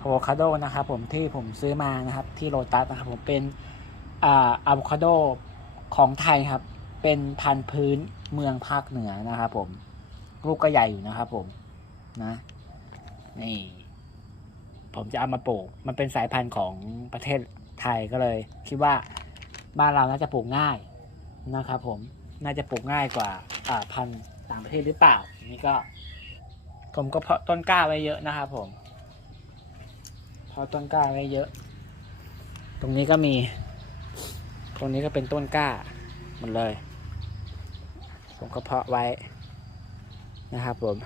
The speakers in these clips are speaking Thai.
อะโวคาโดนะครับผมที่ผมซื้อมานะครับที่โลตัสนะครับผมเป็นอ่าอะโวคาโดของไทยครับ เป็นพันธุ์พื้นเมืองภาคเหนือนะครับผมลูกก็ใหญ่อยู่นะครับผมนะนี่ผมจะเอามาปลูก มันเป็นสายพันธุ์ของประเทศไทยก็เลย คิดว่าบ้านเราน่าจะปลูกง่ายนะครับผมน่าจะปลูกง่ายกว่าพันธุ์ต่างประเทศหรือเปล่าอันนี่ก็ ผมก็เพาะต้นกล้าไว้เยอะนะครับผม เพาต้นกล้าไว้เยอะ ตรงนี้ก็มี ตรงนี้ก็เป็นต้นกล้าหมดเลย ผมก็เพาะไว้นะครับผม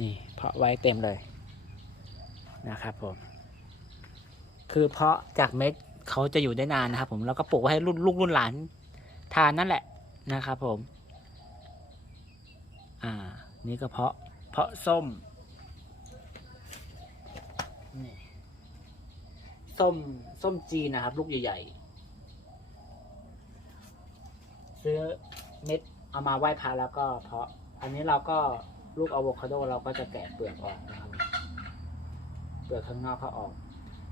นี่เพาะไว้เต็มเลยนะครับผม คือเพาะจากเม็ดเขาจะอยู่ได้นานนะครับ ผมแล้วก็ปลูกให้รุ่นลูกรุ่นหลานทานนั่นแหละนะครับผม อ่า นี่ก็เพาะเพาะส้มนี่ ส้มส้มจีนนะครับ ลูกใหญ่ๆ ซื้อเม็ดเอามาไหว้พระแล้วก็เพาะ อันนี้เราก็ลูกอะโวคาโดเราก็จะแกะเปลือกออกนะครับ เปลือกข้างนอกเขาออก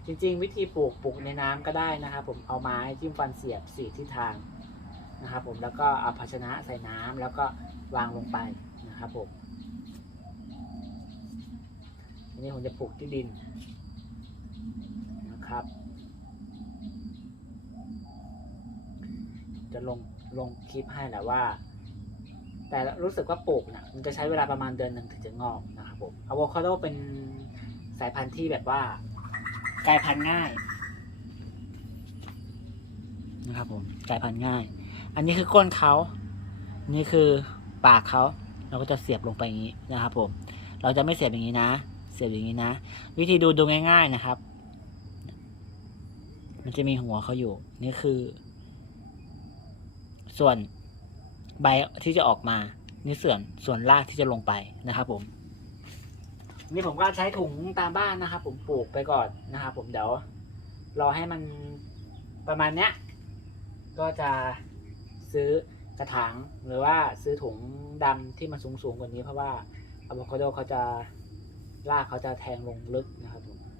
จริง ๆ วิธีปลูกปลูกในน้ำก็ได้นะครับ ผมเอาไม้จิ้มฟันเสียบสี่ทิศทางนะครับผมแล้วก็เอาภาชนะใส่น้ำแล้วก็วางลงไปนะครับผมอันนี้ผมจะปลูกที่ดิน นะครับ จะลงลงคลิปให้แหละว่า แต่รู้สึกว่าปลูกนะมันจะใช้เวลาประมาณเดือนหนึ่งถึงจะงอกนะครับผมอะโวคาโดเป็นสายพันธุ์ที่แบบว่ากลายพันธุ์ง่ายนะครับผมกลายพันธุ์ง่าย อันนี้คือก้นเขานี่คือปากเขาเราก็จะเสียบลงไปอย่างนี้นะครับผม เราจะไม่เสียบอย่างนี้นะ เสียบอย่างนี้นะ วิธีดูดูง่าย ๆนะครับ มันจะมีหัวเขาอยู่ นี่คือ ส่วนใบที่จะออกมา นี่ส่วนส่วนรากที่จะลงไปนะครับ ผม นี่ผมก็ใช้ถุงตามบ้านนะครับผมปลูกไปก่อนนะครับผมเดี๋ยวรอให้มันประมาณเนี้ย ก็จะซื้อกระถางหรือว่าซื้อถุงดำที่มันสูงสูงๆกว่านี้เพราะว่าอะโวคาโดเขาจะรากเขาจะแทงลงลึกนะครับผมอะ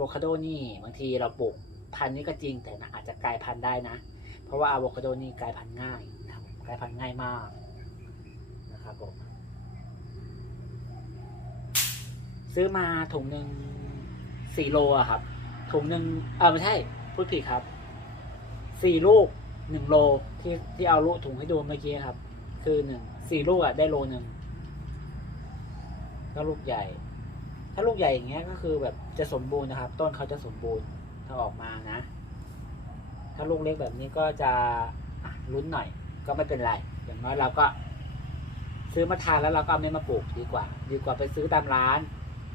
โวคาโดนี่บางทีเราปลูกพันธุ์นี้ก็จริงแต่นะอาจจะกลายพันธุ์ได้นะ เพราะว่าอะโวคาโดนี่กลายพันธุ์ง่ายนะครับกลายพันธุ์ง่ายมากนะครับผมซื้อมาถุงหนึ่งสี่โลอะครับถุงหนึ่งเออไม่ใช่พูดผิดครับสี่ลูกหนึ่งโลที่ที่เอาลูกถุงให้ดูเมื่อกี้ครับ คือหนึ่งสี่ลูกอะได้โลหนึ่งก็ลูกใหญ่าลูกใหญ่อย่างเงี้ยก็คือแบบจะสมบูรณ์นะครับ ต้นเขาจะสมบูรณ์ถ้าออกมานะ ถ้าลูกเล็กแบบนี้ก็จะลุ้นหน่อย ก็ไม่เป็นไร อย่างน้อยเราก็ ซื้อมาทานแล้วเราก็เอาไม่มาปลูกดีกว่า ดีกว่าไปซื้อตามร้าน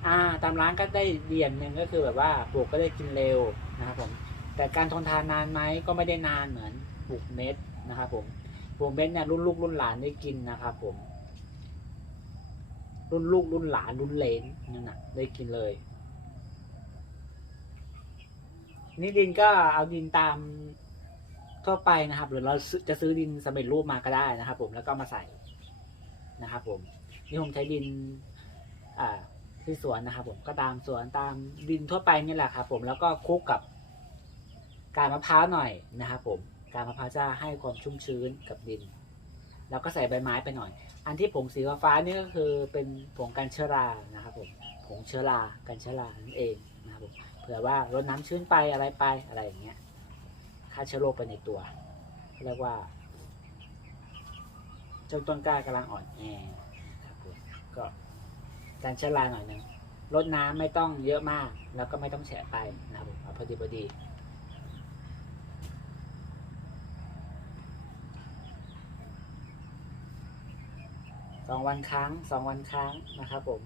อ่า ตามร้านก็ได้เดียนหนึ่งก็คือแบบว่าปลูกก็ได้กินเร็วนะครับผม แต่การทนทานนานไหมก็ไม่ได้นานเหมือนปลูกเม็ดนะครับผมปลูกเม็ดเนี่ยรุ่นลูกรุ่นหลานได้กินนะครับผม รุ่นลูกรุ่นหลานรุ่นเลนนั่นน่ะ ได้กินเลย นี่ดินก็เอาดินตามทั่วไปนะครับ หรือเราจะซื้อดินสำเร็จรูปมาก็ได้นะครับ ผมแล้วก็มาใส่นะครับ ผม นี่ผมใช้ดิน อ่าที่สวนนะครับ ผมก็ตามสวนตามดินทั่วไปนี่แหละครับผมแล้วก็คลุกกับกาบมะพร้าวหน่อยนะครับผมกาบมะพร้าวจะให้ความชุ่มชื้นกับดิน แล้วก็ใส่ใบไม้ไปหน่อย อันที่ผงสีฟ้านี่ก็คือเป็นผงกันเชื้อรานะครับผมผงเชื้อรากันเชื้อรานั่นเองนะครับผมเผื่อว่ารดน้ำชื้นไปอะไรไปอะไรอย่างเงี้ยฆ่าเชื้อโรคไปในตัวเรียกว่าจ้าต้นกล้ากำลังอ่อนแอครับผมก็การเชื้อราหน่อยนึงลดน้ำไม่ต้องเยอะมาก แล้วก็ไม่ต้องแฉะไปนะครับผมพอดีพอดี สองวันครั้งสองวันครั้งนะครับผม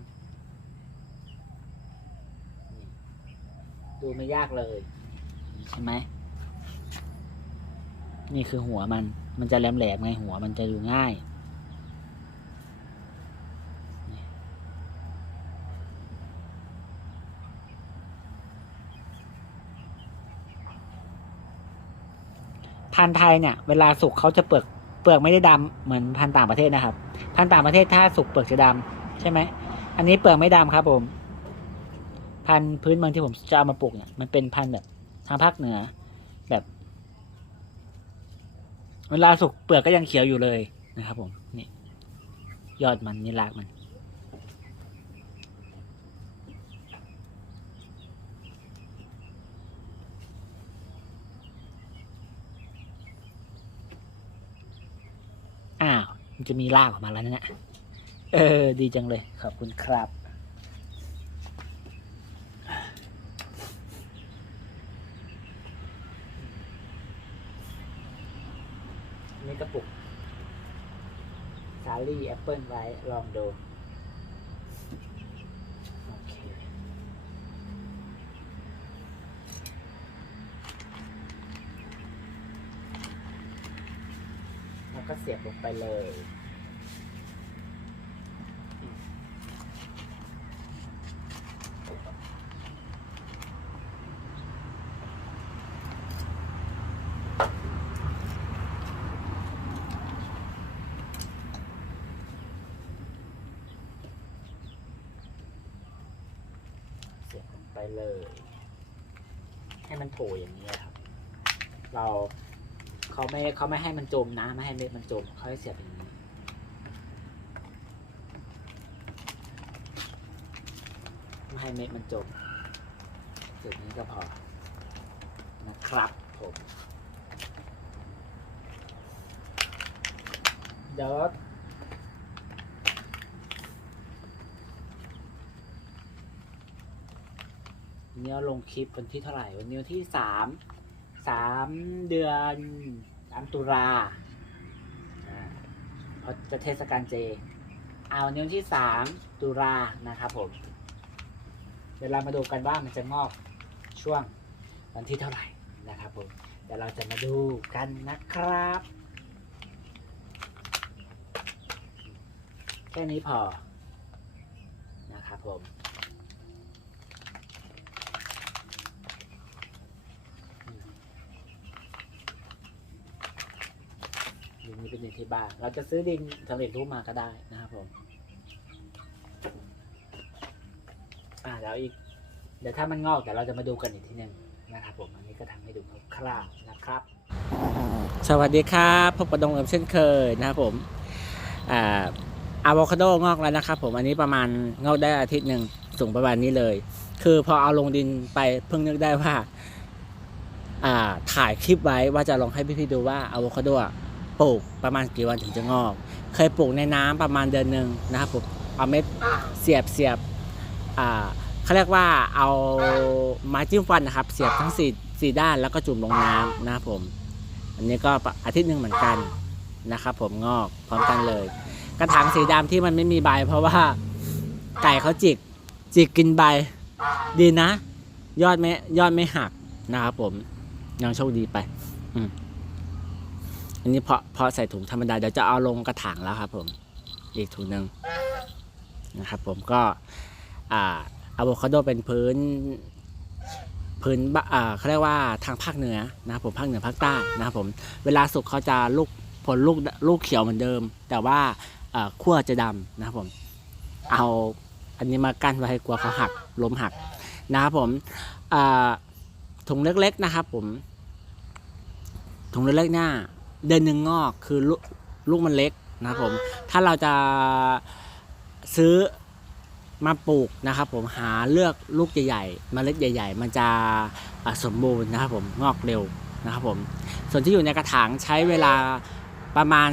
ดูไม่ยากเลย ใช่ไหม นี่คือหัวมัน มันจะแหลมๆไงหัวมันจะดูง่ายพันธุ์ไทยเนี่ย เวลาสุกเขาจะเปลือกเปลือกไม่ได้ดำเหมือนพันธุ์ต่างประเทศนะครับ พันธุ์ต่างประเทศถ้าสุกเปลือกจะดำใช่ไหม อันนี้เปลือกไม่ดำครับผม พันธุ์พื้นเมืองที่ผมจะเอามาปลูกเนี่ยมันเป็นพันธุ์แบบทางภาคเหนือ แบบ เวลาสุกเปลือกก็ยังเขียวอยู่เลยนะครับผมนี่ยอดมันนี่รากมัน อ้าว มันจะมีรากออกมาแล้วนะเนี่ยเออ ดีจังเลย ขอบคุณครับ นี่กระปุกซาลี่แอปเปิลไว้ ลองดู โอเค แล้วก็เสีย บลงไปเลยเสียบลงไปเลย ให้มันโถอย่างนี้ครับ เรา เขาไม่เขาไม่ให้มันจมนะไม่ให้เม็ดมันจมเขาให้เสียบอย่างนี้ไม่ให้เม็ดมันจมจุดนี้ก็พอนะครับผมเดี๋ยววันนี้เราลงคลิปวันที่เท่าไหร่ วันนี้วันที่สาม สามเดือนสามตุลาอ่าเพราะจะเทศกาลเจ เอาวันนี้วันที่สามตุลานะครับผม เดี๋ยวเรามาดูกันว่ามันจะงอกช่วงวันที่เท่าไหร่นะครับผม เดี๋ยวเราจะมาดูกันนะครับ แค่นี้พอนะครับผม ดินนี้เป็นดิน ที่บ้าน เราจะซื้อดินสำเร็จรูปมาก็ได้นะครับผมอ่าเดี๋ยวอีก เดี๋ยวถ้ามันงอกเดี๋ยวเราจะมาดูกันอีกทีหนึ่งนะครับผมอันนี้ก็ทำให้ดูคร่าวๆนะครับ สวัสดีครับพบกับดงเอิมเช่นเคยนะครับผมอ่าอะโวคาโดงอกแล้วนะครับผมอันนี้ประมาณงอกได้อาทิตย์หนึ่งสูงประมาณนี้เลย คือพอเอาลงดินไปเพิ่งนึกได้ว่า อ่าถ่ายคลิปไว้ว่าจะลองให้พี่ๆดูว่าอะโวคาโด ปลูกประมาณกี่วันถึงจะงอก เคยปลูกในน้ำประมาณเดือนหนึ่งนะครับผมเอาเม็ดเสียบเสียบอ่าเขาเรียกว่าเอาไม้จิ้มฟันนะครับ เสียบทั้งสี่สี่ด้านแล้วก็จุ่มลงน้ำนะครับผม อันนี้ก็อาทิตย์หนึ่งเหมือนกันนะครับผมงอกพร้อมกันเลย กระถางสีดำที่มันไม่มีใบ เพราะว่าไก่เขาจิกจิกกินใบ ดีนะ ยอดไม่ยอดไม่หักนะครับผมยังโชคดีไป อืม อันนี้พาะเพาะใส่ถุงธรรมดาเดี๋ยวจะเอาลงกระถางแล้วครับผม อีกถุงหนึ่งนะครับผมก็อ่าอะโวคาโดเป็นพื้นพื้นบะอ่าเขาเรียกว่าทางภาคเหนือนะครับผมภาคเหนือภาคใต้นะครับผมเวลาสุกเขาจะลูกผลลูกลูกเขียวเหมือนเดิม แต่ว่าอ่อขั้วจะดำนะครับผม เอาอันนี้มากั้นไว้ให้กลัวเขาหักล้มหักนะครับผมอ่าถุงเล็กๆนะครับผมถุงเล็กๆหน้า เดือนหนึ่งงอกคือลูกลูกมันเล็กนะครับผม ถ้าเราจะซื้อมาปลูกนะครับผมหาเลือกลูกใหญ่ๆเมล็ดใหญ่ ๆ มันจะะสมบูรณ์นะครับผมงอกเร็วนะครับผม ส่วนที่อยู่ในกระถางใช้เวลาประมาณ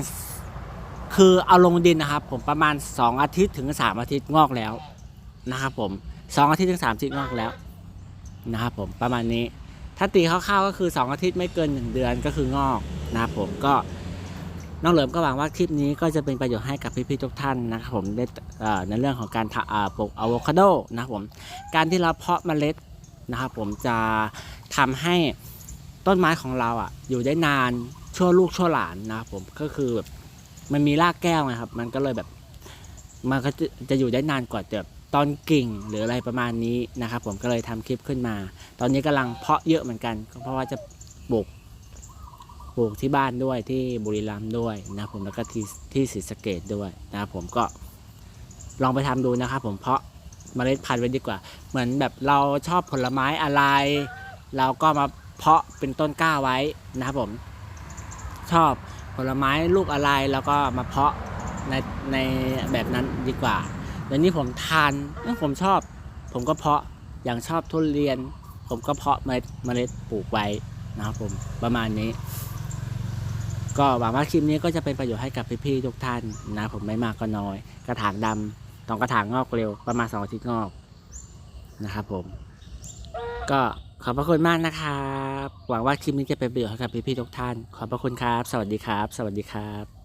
คือเอาลงดินนะครับ ผมประมาณ 2 อาทิตย์ถึง 3 อาทิตย์งอกแล้วนะครับผม2อาทิตย์ถึง3อาทิตย์งอกแล้วนะครับผมประมาณนี้ ถ้าตีคร่าวๆก็คือ 2 อาทิตย์ไม่เกิน 1 เดือนก็คืองอก นะครับผมก็น้องเหลิมก็หวังว่าคลิปนี้ก็จะเป็นประโยชน์ให้กับพี่ๆทุกท่านนะครับผมได้ในเรื่องของการปลูกอะโวคาโดนะครับผมการที่เราเพาะเมล็ดนะครับผมจะทำให้ต้นไม้ของเราอะอยู่ได้นานชั่วลูกชั่วหลานนะครับผมก็คือแบบมันมีรากแก้วนะครับ มันก็เลยแบบมันก็จะจะอยู่ได้นานกว่าแบบตอนกิ่งหรืออะไรประมาณนี้นะครับผมก็เลยทำคลิปขึ้นมา ตอนนี้กำลังเพาะเยอะเหมือนกัน เพราะว่าจะปลูก ปลูกที่บ้านด้วยที่บุรีรัมย์ด้วยนะผมแล้วก็ที่ที่ศรีสะเกดด้วยนะผมก็ลองไปทำดูนะครับผมเพาะเมล็ดพันธุ์ไว้ดีกว่า เหมือนแบบเราชอบผลไม้อะไร เราก็มาเพาะเป็นต้นกล้าไว้นะครับผมชอบผลไม้ลูกอะไรแล้วก็มาเพาะในในแบบนั้นดีกว่าเดี๋ยวนี้ผมทานเอ้ยผมชอบ ผมก็เพาะอย่างชอบทุเรียน ผมก็เพาะเมล็ดเมล็ดปลูกไว้นะครับผมประมาณนี้ ก็หวังว่าคลิปนี้ก็จะเป็นประโยชน์ให้กับพี่ๆทุกท่านนะผมไม่มากก็น้อย กระถางดำต้องกระถางงอกเร็วประมาณสองอาทิตย์งอกนะครับผม ก็ขอบพระคุณมากนะครับ หวังว่าคลิปนี้จะเป็นประโยชน์ให้กับพี่ๆทุกท่าน ขอบพระคุณครับ สวัสดีครับ สวัสดีครับ